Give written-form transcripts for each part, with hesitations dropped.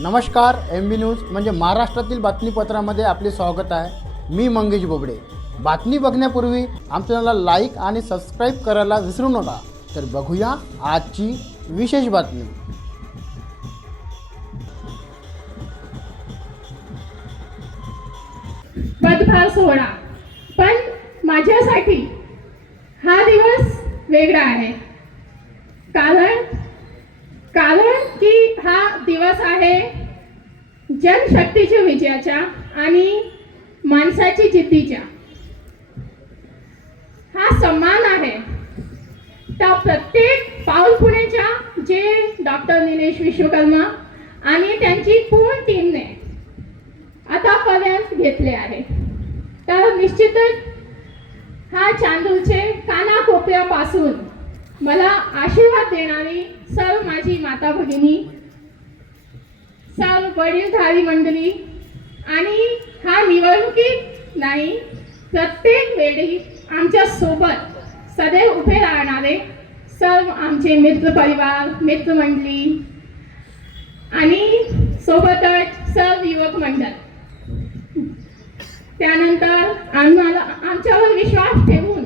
नमस्कार, MB news म्हणजे महाराष्ट्रातील बातमीपत्रामध्ये आपले स्वागत आहे। मी मंगेश बोबडे। बातमी बघण्यापूर्वी आमच्या चॅनलला लाईक आणि सबस्क्राईब करायला विसरू नका। तर बघूया आजची विशेष बातमी। पदभार सोहळा, पण माझ्यासाठी हा दिवस वेगळा आहे। कारण की हा दिवस आहे जनशक्तीच्या विजयाचा आणि माणसाची जिद्दीचा। हा सन्मान आहे त्या प्रत्येक पाऊलखुणेच्या जे डॉक्टर निलेश विश्वकर्मा आणि त्यांची पूर्ण टीमने आतापर्यंत घेतले आहे। तर निश्चितच हा चांदूरचे कानाकोपऱ्यापासून मला आशीर्वाद देणारी सर्व माझी माता भगिनी, सर्व वडीलधारी मंडळी आणि हा निवडणुकीत नाही प्रत्येक वेळी आमच्या सोबत सदैव उभे राहणारे सर्व आमचे मित्रपरिवार, मित्रमंडळी आणि सोबतच सर्व युवक मंडळ। त्यानंतर आमच्यावर विश्वास ठेवून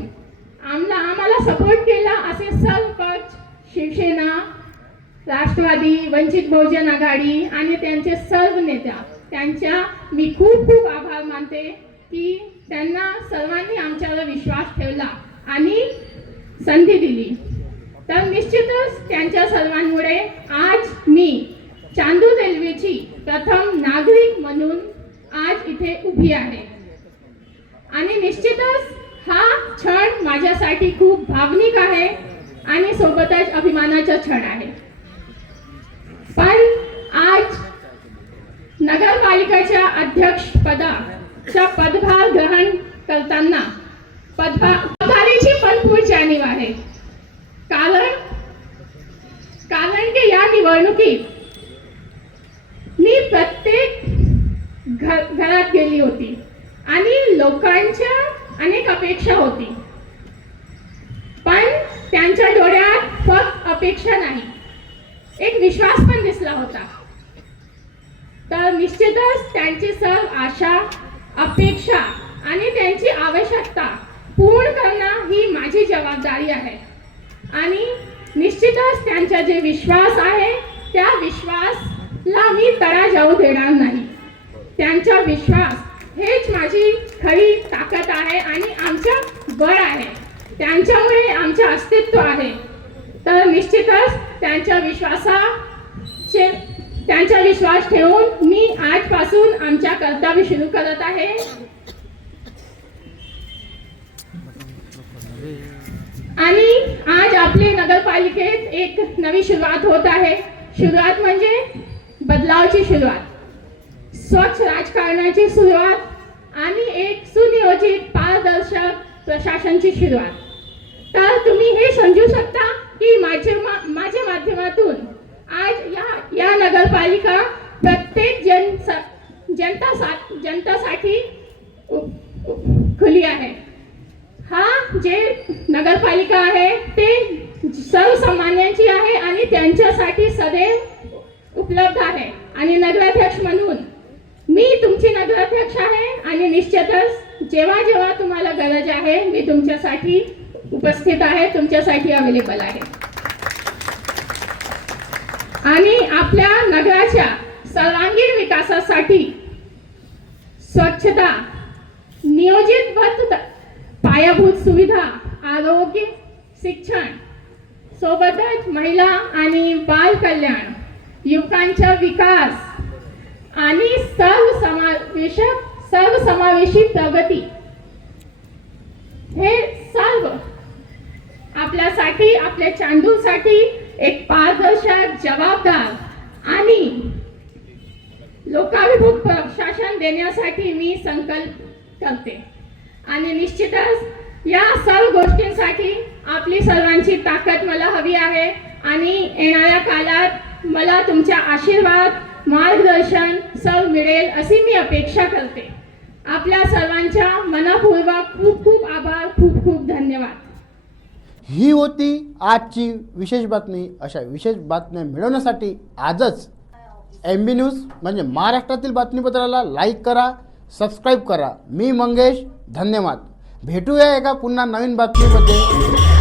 आम्हाला सपोर्ट केला असे सर्व पक्ष, शिवसेना, राष्ट्रवादी, वंचित बहुजन आघाडी आणि त्यांचे सर्व नेत्या, त्यांच्या मी खूप खूप आभार मानते की त्यांना सर्वांनी आमच्यावर विश्वास ठेवला आणि संधी दिली। तर निश्चितच त्यांच्या सर्वांमुळे आज मी चांदूर रेल्वेची प्रथम नागरिक म्हणून आज इथे उभी आहे आणि निश्चितच हा क्षण माझ्यासाठी खूप भावनिक आहे आणि सोबतच अभिमानाचा क्षण आहे। पण आज नगरपालिकेच्या अध्यक्ष पदाचा पदभार ग्रहण करताना पदभाराची पण खूप जाणीव आहे। कारण की या निवडणुकीत मी प्रत्येक घरात गेली होती आणि लोकांच्या अनेक अपेक्षा होती, पण त्यांच्या डोळ्यात फक्त अपेक्षा नाही, एक विश्वास पण दिसला होता। तर निश्चितच त्यांची सर्व आशा, अपेक्षा आणि त्यांची आवश्यकता पूर्ण करणं ही माझी जबाबदारी आहे आणि निश्चितच त्यांचा जे विश्वास आहे त्या विश्वासला मी तडा जाऊ देणार नाही। त्यांचा विश्वास हेच माझी खरी ताकद आहे आणि आमचं बळ आहे, त्यांच्यामुळे आमचे अस्तित्व आहे। तर निश्चितच त्यांचा विश्वास ठेवून मी आजपासून आमच्या कर्तव्य सुरू करत आहे। आणि आज आपली नगरपालिकेत एक नवी सुरुवात होत आहे। सुरुवात म्हणजे बदलावाची सुरुवात, स्वच्छ राजकारणाची सुरुवात आणि एक सुनियोजित पारदर्शक प्रशासनाची सुरुवात। तर तुम्ही हे समजू शकता की माझ्या माध्यमातून आज या नगरपालिका प्रत्येक जनतासाठी खुली आहे। हा जे नगरपालिका आहे ते सर्वसामान्यांची आहे आणि त्यांच्यासाठी सदैव उपलब्ध आहे। आणि नगराध्यक्ष म्हणून मी तुमची नगराध्यक्ष आहे आणि निश्चितच जेव्हा जेव्हा तुम्हाला गरज आहे मी तुमच्यासाठी उपस्थित आहे, तुमच्यासाठी अवेलेबल आहे। आणि आपल्या नगराच्या सर्वांगीण विकासासाठी स्वच्छता, नियोजित पायाभूत सुविधा, आरोग्य, शिक्षण, सोबतच महिला आणि बाल कल्याण, युवकांचा विकास आणि सर्वसमावेशी प्रगती, हे सर्व आपल्यासाठी, आपल्या चांदूरसाठी एक पारदर्शक, जबाबदार आणि लोकाभिमुख प्रशासन देण्यासाठी मी संकल्प करते। आणि निश्चितच या सर्व गोष्टींसाठी आपली सर्वांची ताकद मला हवी आहे आणि येणाऱ्या काळात मला तुमचा आशीर्वाद, मार्गदर्शन सर्व मिळेल अशी मी अपेक्षा करते। आपल्या सर्वांच्या मनपूर्वक खूप खूप आभार, खूप खूप धन्यवाद। ही होती आजची विशेष बातमी। अशा विशेष बातम्या मिळवण्यासाठी आजच MB न्यूज म्हणजे महाराष्ट्रातील बातमीपत्राला लाईक करा, सबस्क्राईब करा. मी मंगेश, धन्यवाद. भेटूया एका पुन्हा नवीन बातमीमध्ये.